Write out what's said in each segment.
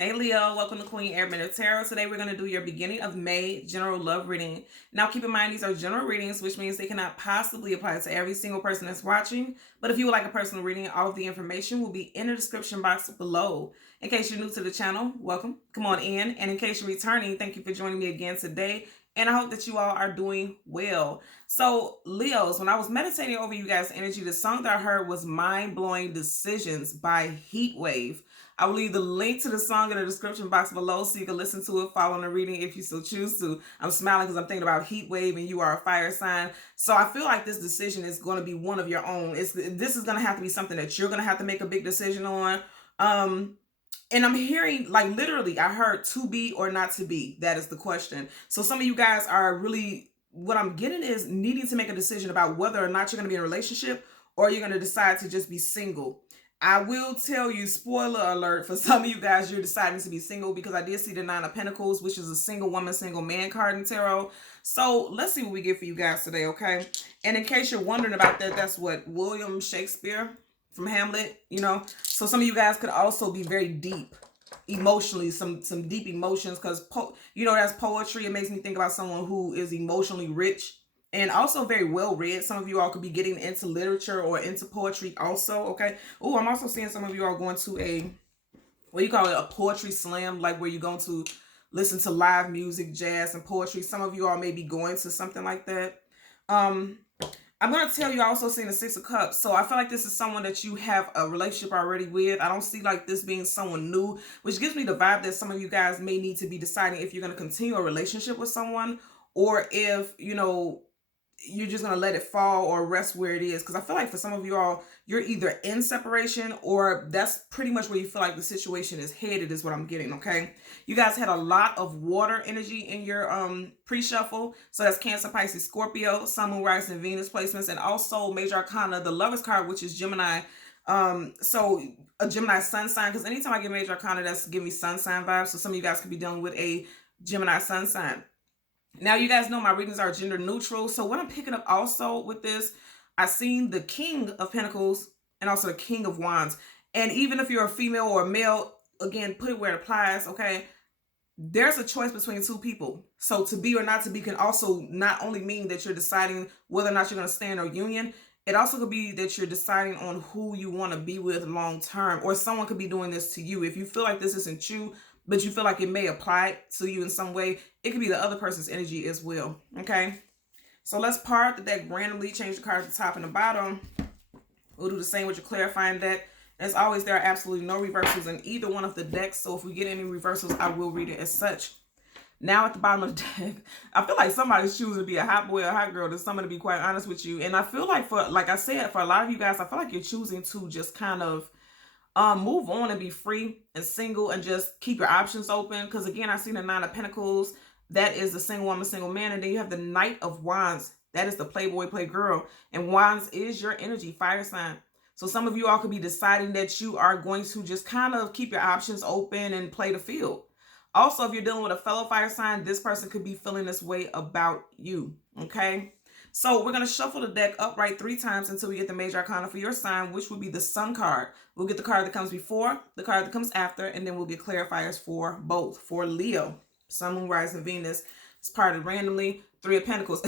Hey Leo, welcome to Queen Airman Tarot. Today we're going to do your beginning of May general love reading. Now keep in mind these are general readings, which means they cannot possibly apply to every single person that's watching. But if you would like a personal reading, all of the information will be in the description box below. In case you're new to the channel, welcome. Come on in. And in case you're returning, thank you for joining me again today. And I hope that you all are doing well. So Leos, when I was meditating over you guys' energy, the song that I heard was Mind Blowing Decisions by Heatwave. I will leave the link to the song in the description box below so you can listen to it, follow the reading if you so choose to. I'm smiling because I'm thinking about heat wave and you are a fire sign. So I feel like this decision is going to be one of your own. This is going to have to be something that you're going to have to make a big decision on. And I'm hearing, like, literally, I heard to be or not to be. That is the question. So some of you guys are really, what I'm getting is needing to make a decision about whether or not you're going to be in a relationship or you're going to decide to just be single. I will tell you, spoiler alert, for some of you guys, you're deciding to be single because I did see the Nine of Pentacles, which is a single woman, single man card in tarot. So let's see what we get for you guys today, okay? And in case you're wondering about that, that's what William Shakespeare from Hamlet, you know? So some of you guys could also be very deep emotionally, some deep emotions because, that's poetry. It makes me think about someone who is emotionally rich and also very well read. Some of you all could be getting into literature or into poetry also, okay? Oh, I'm also seeing some of you all going to a, what do you call it, a poetry slam, like where you're going to listen to live music, jazz, and poetry. Some of you all may be going to something like that. I'm going to tell you, also seeing the Six of Cups. So I feel like this is someone that you have a relationship already with. I don't see like this being someone new, which gives me the vibe that some of you guys may need to be deciding if you're going to continue a relationship with someone or if, you're just going to let it fall or rest where it is. Because I feel like for some of you all, you're either in separation or that's pretty much where you feel like the situation is headed is what I'm getting, okay? You guys had a lot of water energy in your pre-shuffle. So that's Cancer, Pisces, Scorpio, Sun, Moon, Rising, and Venus placements. And also Major Arcana, the Lovers card, which is Gemini. So a Gemini sun sign. Because anytime I get Major Arcana, that's giving me sun sign vibes. So some of you guys could be dealing with a Gemini sun sign. Now, you guys know my readings are gender neutral. So what I'm picking up also with this, I've seen the King of Pentacles and also the King of Wands. And even if you're a female or a male, again, put it where it applies, okay? There's a choice between two people. So to be or not to be can also not only mean that you're deciding whether or not you're going to stay in a union. It also could be that you're deciding on who you want to be with long term. Or someone could be doing this to you. If you feel like this isn't you, but you feel like it may apply to you in some way, it could be the other person's energy as well, okay? So let's part the deck randomly, change the cards at the top and the bottom. We'll do the same with your clarifying deck. As always, there are absolutely no reversals in either one of the decks, so if we get any reversals, I will read it as such. Now at the bottom of the deck, I feel like somebody's choosing to be a hot boy or a hot girl. There's someone, to be quite honest with you. And I feel like like I said, for a lot of you guys, I feel like you're choosing to just kind of move on and be free and single and just keep your options open. Because again, I see the Nine of Pentacles. That is the single woman, single man. And then you have the Knight of Wands. That is the playboy, playgirl. And Wands is your energy, fire sign. So some of you all could be deciding that you are going to just kind of keep your options open and play the field. Also, if you're dealing with a fellow fire sign, this person could be feeling this way about you, okay? So we're going to shuffle the deck upright 3 times until we get the Major Arcana for your sign, which would be the Sun card. We'll get the card that comes before, the card that comes after, and then we'll get clarifiers for both. For Leo, Sun, Moon, Rising, Venus. It's parted randomly. 3 of Pentacles.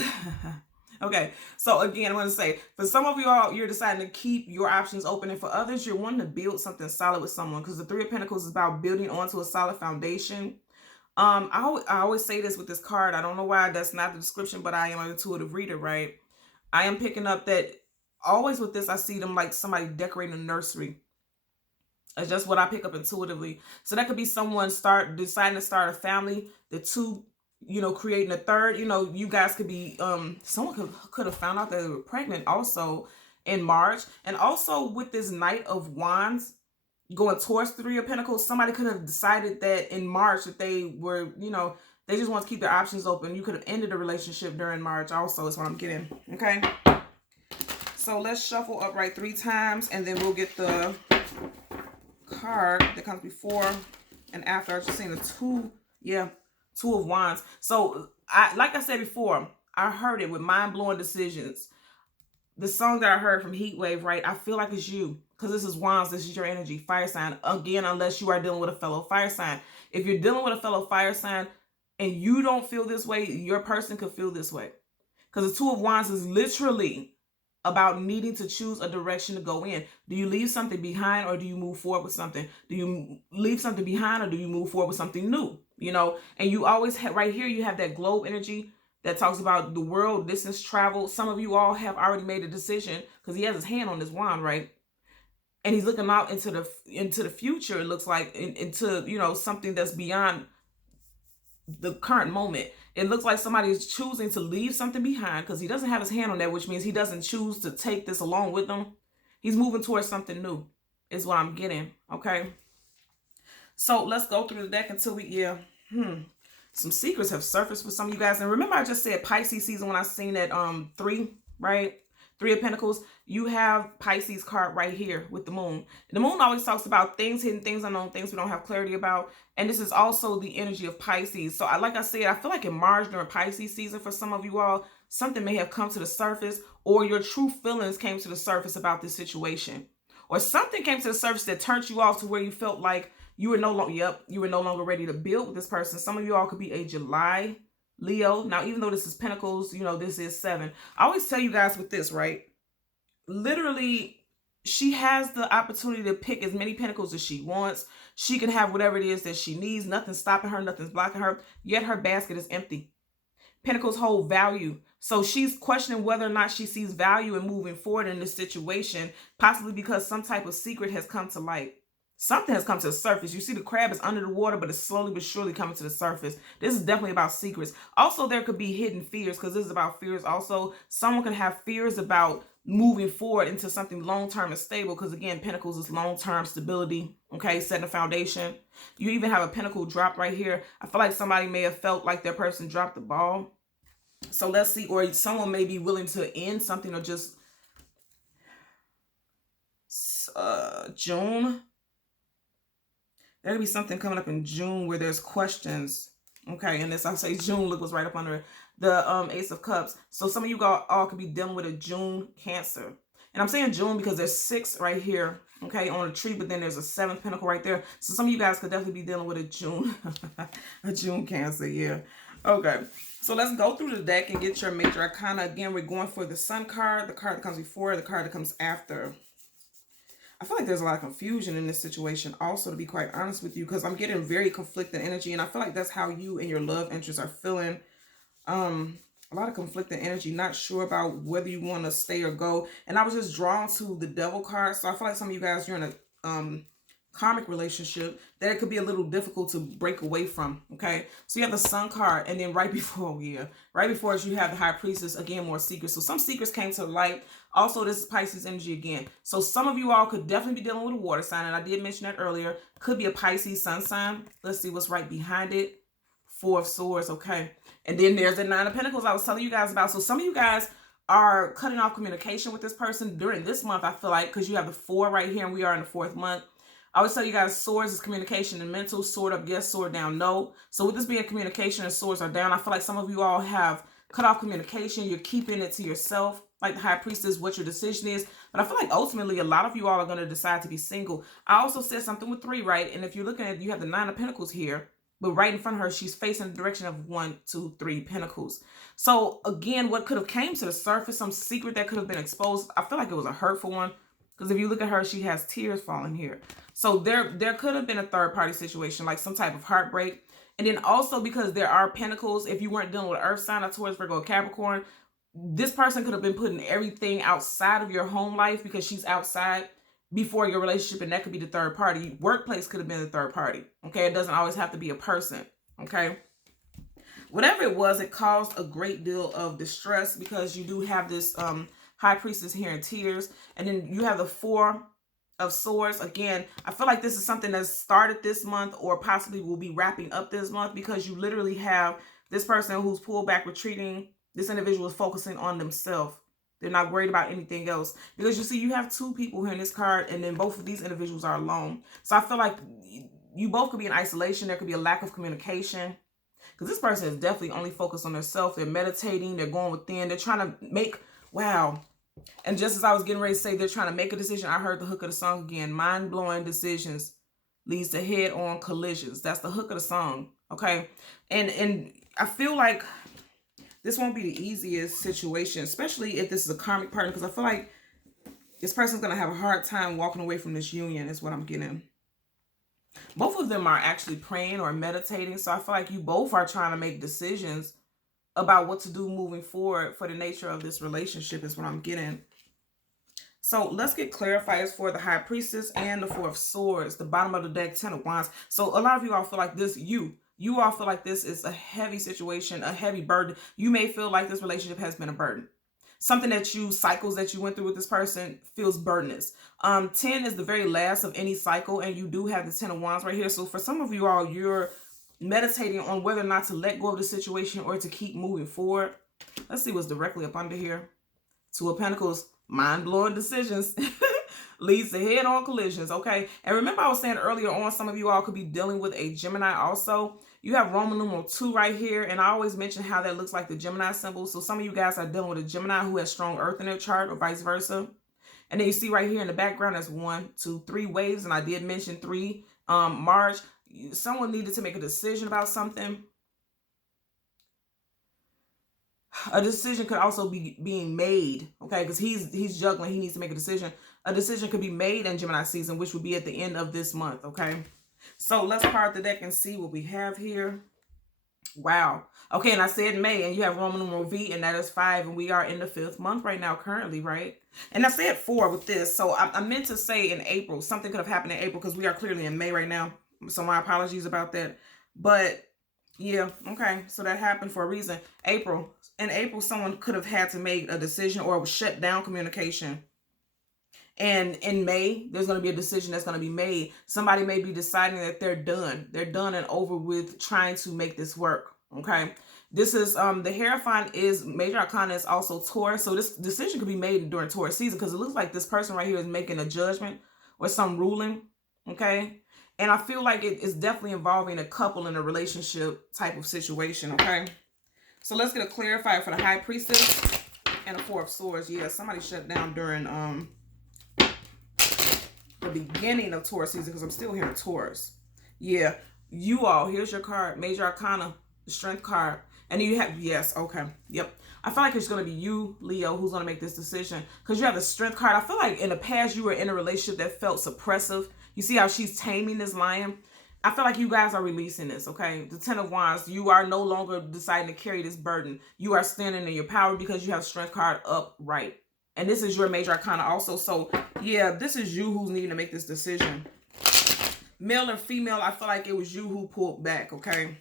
Okay, so again, I'm going to say, for some of you all, you're deciding to keep your options open. And for others, you're wanting to build something solid with someone. Because the 3 of Pentacles is about building onto a solid foundation. I always say this with this card. I don't know why that's not the description, but I am an intuitive reader, right? I am picking up that always with this, I see them like somebody decorating a nursery. That's just what I pick up intuitively. So that could be someone deciding to start a family. The 2, creating a 3rd. You guys could be, someone could have found out that they were pregnant also in March. And also with this Knight of Wands, going towards the 3 of Pentacles, somebody could have decided that in March that they were, they just want to keep their options open. You could have ended a relationship during March also is what I'm getting, okay? So let's shuffle upright 3 times, and then we'll get the card that comes before and after. I just seen the 2 of Wands. So, like I said before, I heard it with mind-blowing decisions. The song that I heard from Heatwave, right? I feel like it's you. because this is wands, this is your energy, fire sign. Again, unless you are dealing with a fellow fire sign. If you're dealing with a fellow fire sign and you don't feel this way, your person could feel this way. Because the two of wands is literally about needing to choose a direction to go in. Do you leave something behind or do you move forward with something? Do you leave something behind or do you move forward with something new? You know, and you always have right here, you have that globe energy that talks about the world, distance, travel. Some of you all have already made a decision because he has his hand on this wand, right? And he's looking out into the future. It looks like into, you know, something that's beyond the current moment. It looks like somebody is choosing to leave something behind because he doesn't have his hand on that, which means he doesn't choose to take this along with him. He's moving towards something new is what I'm getting. Okay. So let's go through the deck until we, some secrets have surfaced for some of you guys. And remember I just said Pisces season when I seen that 3, right? 3 of Pentacles. You have Pisces card right here with the moon. And the moon always talks about things hidden, things unknown, things we don't have clarity about. And this is also the energy of Pisces. So like I said, I feel like in March during Pisces season for some of you all, something may have come to the surface or your true feelings came to the surface about this situation. Or something came to the surface that turned you off to where you felt like you were no longer ready to build with this person. Some of you all could be a July Leo. Now, even though this is Pentacles, you know, this is 7. I always tell you guys with this, right? Literally, she has the opportunity to pick as many Pentacles as she wants. She can have whatever it is that she needs. Nothing's stopping her. Nothing's blocking her. Yet her basket is empty. Pentacles hold value. So she's questioning whether or not she sees value in moving forward in this situation, possibly because some type of secret has come to light. Something has come to the surface. You see the crab is under the water, but it's slowly but surely coming to the surface. This is definitely about secrets. Also, there could be hidden fears because this is about fears. Also, someone can have fears about moving forward into something long-term and stable because, again, Pentacles is long-term stability, okay, setting a foundation. You even have a Pentacle drop right here. I feel like somebody may have felt like their person dropped the ball. So let's see, or someone may be willing to end something or just June. There could be something coming up in June where there's questions. Okay, and this, I say June, look what's right up under it. The Ace of Cups. So some of you all could be dealing with a June Cancer. And I'm saying June because there's 6 right here, okay, on the tree, but then there's a 7th Pentacle right there. So some of you guys could definitely be dealing with a June, a June Cancer, yeah. Okay, so let's go through the deck and get your major arcana. Again, we're going for the Sun card, the card that comes before, the card that comes after. I feel like there's a lot of confusion in this situation also, to be quite honest with you, because I'm getting very conflicted energy, and I feel like that's how you and your love interests are feeling. A lot of conflicted energy, not sure about whether you want to stay or go. And I was just drawn to the Devil card, so I feel like some of you guys, you're in a karmic relationship that it could be a little difficult to break away from. Okay, so you have the Sun card, and then right before it you have the High Priestess. Again, more secrets. So some secrets came to light. Also, this is Pisces energy again. So some of you all could definitely be dealing with a water sign, and I did mention that earlier. Could be a Pisces sun sign. Let's see what's right behind it. 4 of Swords. Okay, and then there's the 9 of Pentacles I was telling you guys about. So some of you guys are cutting off communication with this person during this month, I feel like, because you have the 4 right here, and we are in the 4th month. I always tell you guys, swords is communication and mental. Sword up, yes. Sword down, no. So with this being communication and swords are down, I feel like some of you all have cut off communication. You're keeping it to yourself, like the High Priestess, what your decision is. But I feel like ultimately a lot of you all are going to decide to be single. I also said something with 3, right? And if you're looking at, you have the 9 of Pentacles here, but right in front of her, she's facing the direction of 1, 2, 3 Pentacles. So again, what could have came to the surface, some secret that could have been exposed. I feel like it was a hurtful one. Because if you look at her, she has tears falling here. So there could have been a third party situation, like some type of heartbreak. And then also because there are Pentacles, if you weren't dealing with Earth sign or Taurus, Virgo, Capricorn, this person could have been putting everything outside of your home life because she's outside before your relationship, and that could be the third party. Workplace could have been the third party. Okay, it doesn't always have to be a person. Okay. Whatever it was, it caused a great deal of distress because you do have this High Priestess here in tears. And then you have the 4 of Swords. Again, I feel like this is something that started this month or possibly will be wrapping up this month because you literally have this person who's pulled back, retreating. This individual is focusing on themselves. They're not worried about anything else. Because you see, you have 2 people here in this card, and then both of these individuals are alone. So I feel like you both could be in isolation. There could be a lack of communication. Because this person is definitely only focused on themselves. They're meditating. They're going within. They're trying to make, wow. And just as I was getting ready to say they're trying to make a decision, I heard the hook of the song again. Mind-blowing decisions leads to head-on collisions. That's the hook of the song. Okay. And I feel like this won't be the easiest situation, especially if this is a karmic partner, because I feel like this person's going to have a hard time walking away from this union, is what I'm getting. Both of them are actually praying or meditating, so I feel like you both are trying to make decisions about what to do moving forward for the nature of this relationship, is what I'm getting. So let's get clarifiers for the High Priestess and the Four of Swords, the bottom of the deck, Ten of Wands. So a lot of you all feel like this, you all feel like this is a heavy situation, a heavy burden. You may feel like this relationship has been a burden. Something that cycles that you went through with this person feels burdenous. 10 is the very last of any cycle, and you do have the Ten of Wands right here. So for some of you all, you're meditating on whether or not to let go of the situation or to keep moving forward. Let's see what's directly up under here. Two of Pentacles, mind-blowing decisions leads to head-on collisions. Okay, and remember I was saying earlier on, some of you all could be dealing with a Gemini also. You have Roman numeral 2 right here, and I always mention how that looks like the Gemini symbol. So some of you guys are dealing with a Gemini who has strong earth in their chart, or vice versa. And then you see right here in the background, there's 1, 2, 3 waves, and I did mention 3. March, someone needed to make a decision about something. A decision could also be being made, okay, because he's juggling. He needs to make a decision. A decision could be made in Gemini season, which would be at the end of this month, okay? So let's part the deck and see what we have here. Wow. Okay, and I said May, and you have Roman numeral V, and that is 5, and we are in the 5th month right now currently, right? And I said 4 with this, so I meant to say in April. Something could have happened in April because we are clearly in May right now, so my apologies about that. But yeah, okay, so that happened for a reason. April. In April, someone could have had to make a decision or shut down communication. And in May, there's going to be a decision that's going to be made. Somebody may be deciding that they're done. They're done and over with trying to make this work. Okay. This is, the Hierophant is, Major Arcana is also Taurus. So this decision could be made during Taurus season, because it looks like this person right here is making a judgment or some ruling. Okay. And I feel like it is definitely involving a couple in a relationship type of situation. Okay. So let's get a clarifier for the High Priestess and the Four of Swords. Yeah, somebody shut down during, the beginning of Taurus season, because I'm still hearing Taurus. Yeah, you all, here's your card, Major Arcana, the Strength card. And then you have, yes, okay, yep. I feel like it's going to be you, Leo, who's going to make this decision, because you have the Strength card. I feel like in the past you were in a relationship that felt suppressive. You see how she's taming this lion? I feel like you guys are releasing this, okay? The Ten of Wands, you are no longer deciding to carry this burden. You are standing in your power because you have Strength card upright. And this is your Major Arcana also. So, yeah, this is you who's needing to make this decision. Male and female, I feel like it was you who pulled back, okay?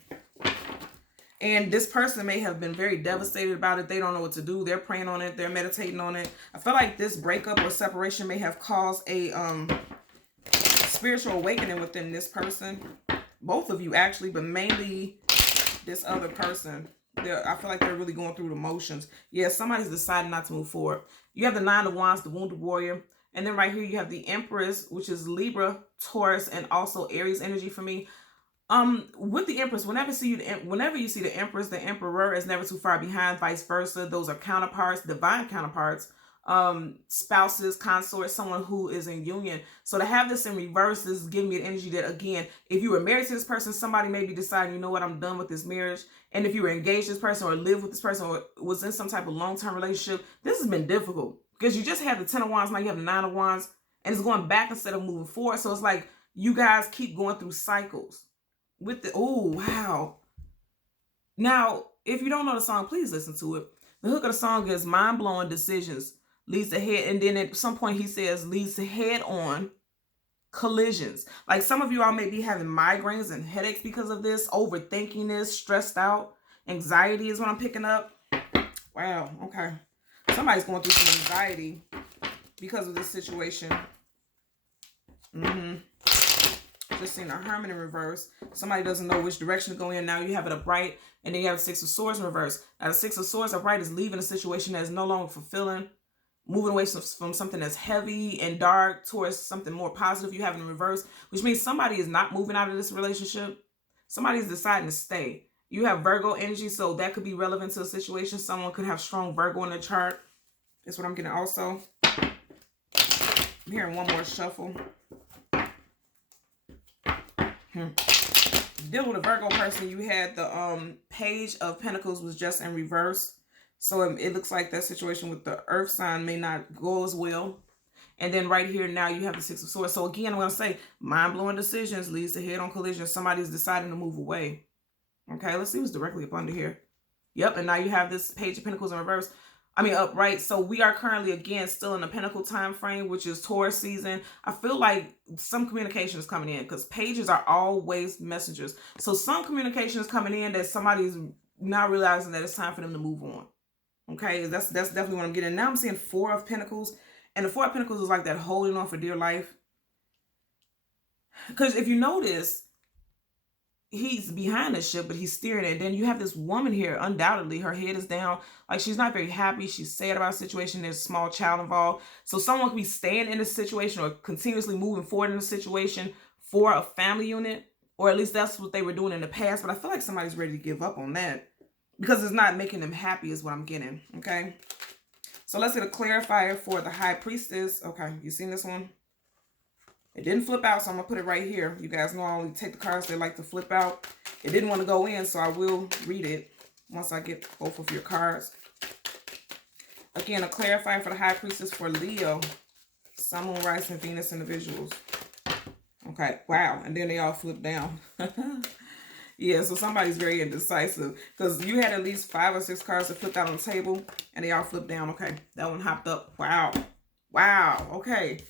And this person may have been very devastated about it. They don't know what to do. They're praying on it. They're meditating on it. I feel like this breakup or separation may have caused a spiritual awakening within this person. Both of you, actually, but mainly this other person. I feel like they're really going through the motions. Yeah, somebody's decided not to move forward. You have the Nine of Wands, the Wounded Warrior. And then right here you have the Empress, which is Libra, Taurus, and also Aries energy for me. With the Empress, whenever you see the Empress, the Emperor is never too far behind, vice versa. Those are counterparts, divine counterparts. Spouses, consorts, someone who is in union. So to have this in reverse, this is giving me an energy that, again, if you were married to this person, somebody may be deciding, you know what, I'm done with this marriage. And if you were engaged to this person or lived with this person or was in some type of long-term relationship, this has been difficult because you just have the Ten of Wands, now you have the Nine of Wands, and it's going back instead of moving forward. So it's like you guys keep going through cycles with the, oh, wow. Now, if you don't know the song, please listen to it. The hook of the song is mind-blowing decisions leads to head, and then at some point he says leads to head-on collisions. Like some of you all may be having migraines and headaches because of this, overthinking this, stressed out, anxiety is what I'm picking up. Wow, okay. Somebody's going through some anxiety because of this situation. Just seen a Hermit in reverse. Somebody doesn't know which direction to go in. Now you have it upright, and then you have the Six of Swords in reverse. Now the Six of Swords upright is leaving a situation that is no longer fulfilling, moving away from something that's heavy and dark towards something more positive. You have it in reverse, which means somebody is not moving out of this relationship. Somebody's deciding to stay. You have Virgo energy, so that could be relevant to a situation. Someone could have strong Virgo in their chart That's what I'm getting also. I'm hearing one more shuffle. Dealing with a Virgo person, you had the Page of Pentacles was just in reverse. So it looks like that situation with the earth sign may not go as well. And then right here now you have the Six of Swords. So again, I'm going to say mind-blowing decisions leads to head-on collision. Somebody's deciding to move away. Okay, let's see what's directly up under here. Yep, and now you have this Page of Pentacles in reverse. I mean, upright. So we are currently, again, still in the Pentacle time frame, which is Taurus season. I feel like some communication is coming in because pages are always messengers. So some communication is coming in that somebody's not realizing that it's time for them to move on. Okay, that's definitely what I'm getting. Now I'm seeing Four of Pentacles. And the Four of Pentacles is like that holding on for dear life. Because if you notice, he's behind the ship, but he's steering it. And then you have this woman here, undoubtedly, her head is down. Like, she's not very happy. She's sad about the situation. There's a small child involved. So someone could be staying in this situation or continuously moving forward in the situation for a family unit. Or at least that's what they were doing in the past. But I feel like somebody's ready to give up on that. Because it's not making them happy is what I'm getting. Okay. So let's get a clarifier for the High Priestess. Okay, you seen this one? It didn't flip out, so I'm going to put it right here. You guys know I only take the cards that like to flip out. It didn't want to go in, so I will read it once I get both of your cards. Again, a clarifier for the High Priestess for Leo, Sun, Moon, Rising, Venus individuals. Okay, wow. And then they all flip down. Yeah, so somebody's very indecisive because you had at least 5 or 6 cards that flipped out on the table and they all flipped down. Okay, that one hopped up. Wow. Wow. Okay.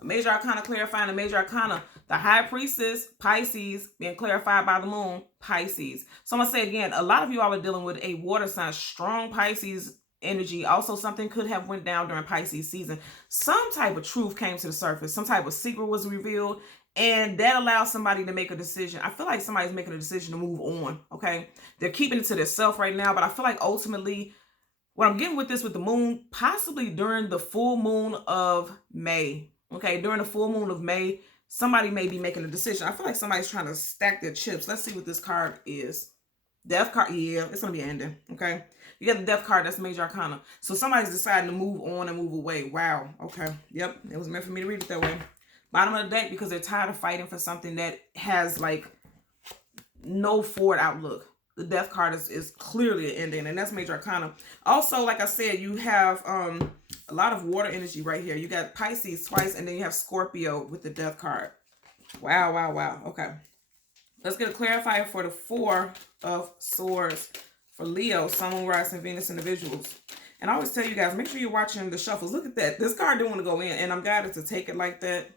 A major arcana clarifying a major arcana. The High Priestess, Pisces, being clarified by the moon, Pisces. So I'm going to say again, a lot of you all are dealing with a water sign, strong Pisces energy. Also, something could have went down during Pisces season. Some type of truth came to the surface. Some type of secret was revealed. And that allows somebody to make a decision. I feel like somebody's making a decision to move on, okay? They're keeping it to themselves right now, but I feel like ultimately, what I'm getting with this with the moon, possibly during the full moon of May, okay? During the full moon of May, somebody may be making a decision. I feel like somebody's trying to stack their chips. Let's see what this card is. Death card, yeah, it's going to be ending, okay? You got the Death card, that's major arcana. So somebody's deciding to move on and move away. Wow, okay. Yep, it was meant for me to read it that way. Bottom of the deck, because they're tired of fighting for something that has like no forward outlook. The Death card is clearly an ending, and that's major arcana. Also, like I said, you have a lot of water energy right here. You got Pisces twice, and then you have Scorpio with the Death card. Wow, wow, wow. Okay. Let's get a clarifier for the Four of Swords for Leo, Sun, Moon, Rising, Venus individuals. And I always tell you guys, make sure you're watching the shuffles. Look at that. This card didn't want to go in, and I'm guided to take it like that.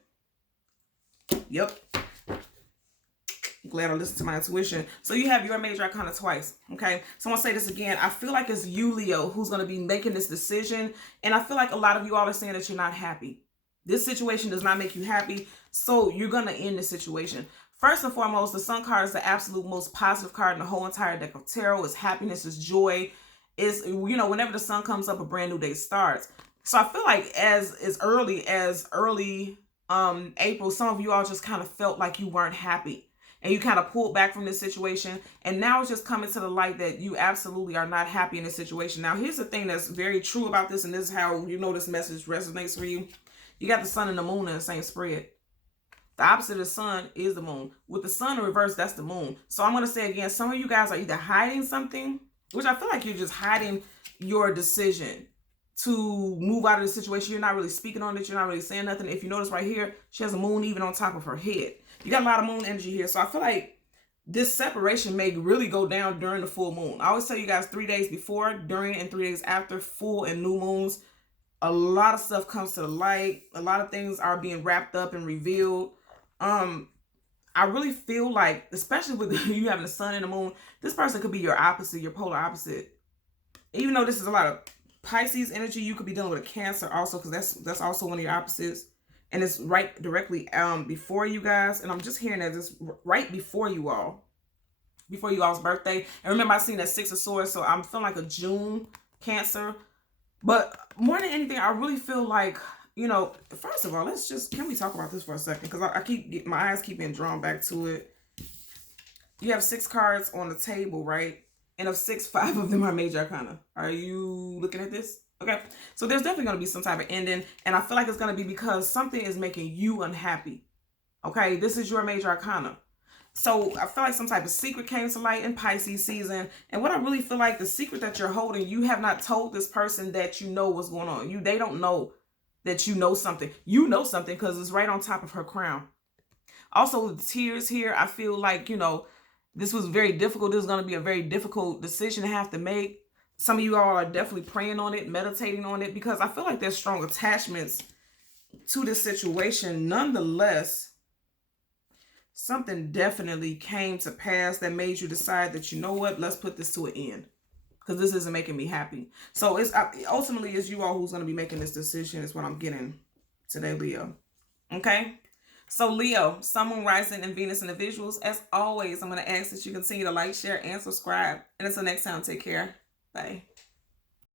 Yep. I'm glad I listened to my intuition. So you have your major arcana twice. Okay. So I'm going to say this again. I feel like it's you, Leo, who's going to be making this decision. And I feel like a lot of you all are saying that you're not happy. This situation does not make you happy. So you're going to end the situation. First and foremost, the Sun card is the absolute most positive card in the whole entire deck of tarot. It's happiness, it's joy. It's, you know, whenever the sun comes up, a brand new day starts. So I feel like as early April, some of you all just kind of felt like you weren't happy and you kind of pulled back from this situation, and now it's just coming to the light that you absolutely are not happy in this situation. Now here's the thing that's very true about this, and this is how you know this message resonates for you. You got the sun and the moon in the same spread. The opposite of the sun is the moon. With the sun in reverse, that's the moon. So I'm going to say again, some of you guys are either hiding something, which I feel like you're just hiding your decision to move out of the situation. You're not really speaking on it. You're not really saying nothing. If you notice right here, she has a moon even on top of her head. You got a lot of moon energy here. So I feel like this separation may really go down during the full moon. I always tell you guys 3 days before, during, and 3 days after full and new moons, a lot of stuff comes to the light. A lot of things are being wrapped up and revealed. I really feel like, especially with you having the sun and the moon, this person could be your opposite, your polar opposite. Even though this is a lot of Pisces energy, you could be dealing with a Cancer also, because that's also one of your opposites. And it's right directly before you guys. And I'm just hearing that this right before you all. Before you all's birthday. And remember, I seen that Six of Swords, so I'm feeling like a June Cancer. But more than anything, I really feel like, you know, first of all, can we talk about this for a second? Because my eyes keep being drawn back to it. You have 6 cards on the table, right? And of 6, 5 of them are major arcana. Are you looking at this? Okay, so there's definitely going to be some type of ending, and I feel like it's going to be because something is making you unhappy. Okay, this is your major arcana. So I feel like some type of secret came to light in Pisces season. And what I really feel like, the secret that you're holding, you have not told this person that you know what's going on. They don't know that you know something. You know something because it's right on top of her crown. Also, the tears here, I feel like, this was very difficult. This is going to be a very difficult decision to have to make. Some of you all are definitely praying on it, meditating on it, because I feel like there's strong attachments to this situation. Nonetheless, something definitely came to pass that made you decide that, you know what, let's put this to an end, because this isn't making me happy. So it's ultimately it's you all who's going to be making this decision, is what I'm getting today, Leo. Okay, so Leo, Sun, Moon, Rising, and Venus individuals, as always, I'm going to ask that you continue to like, share, and subscribe. And until next time, take care. Bye.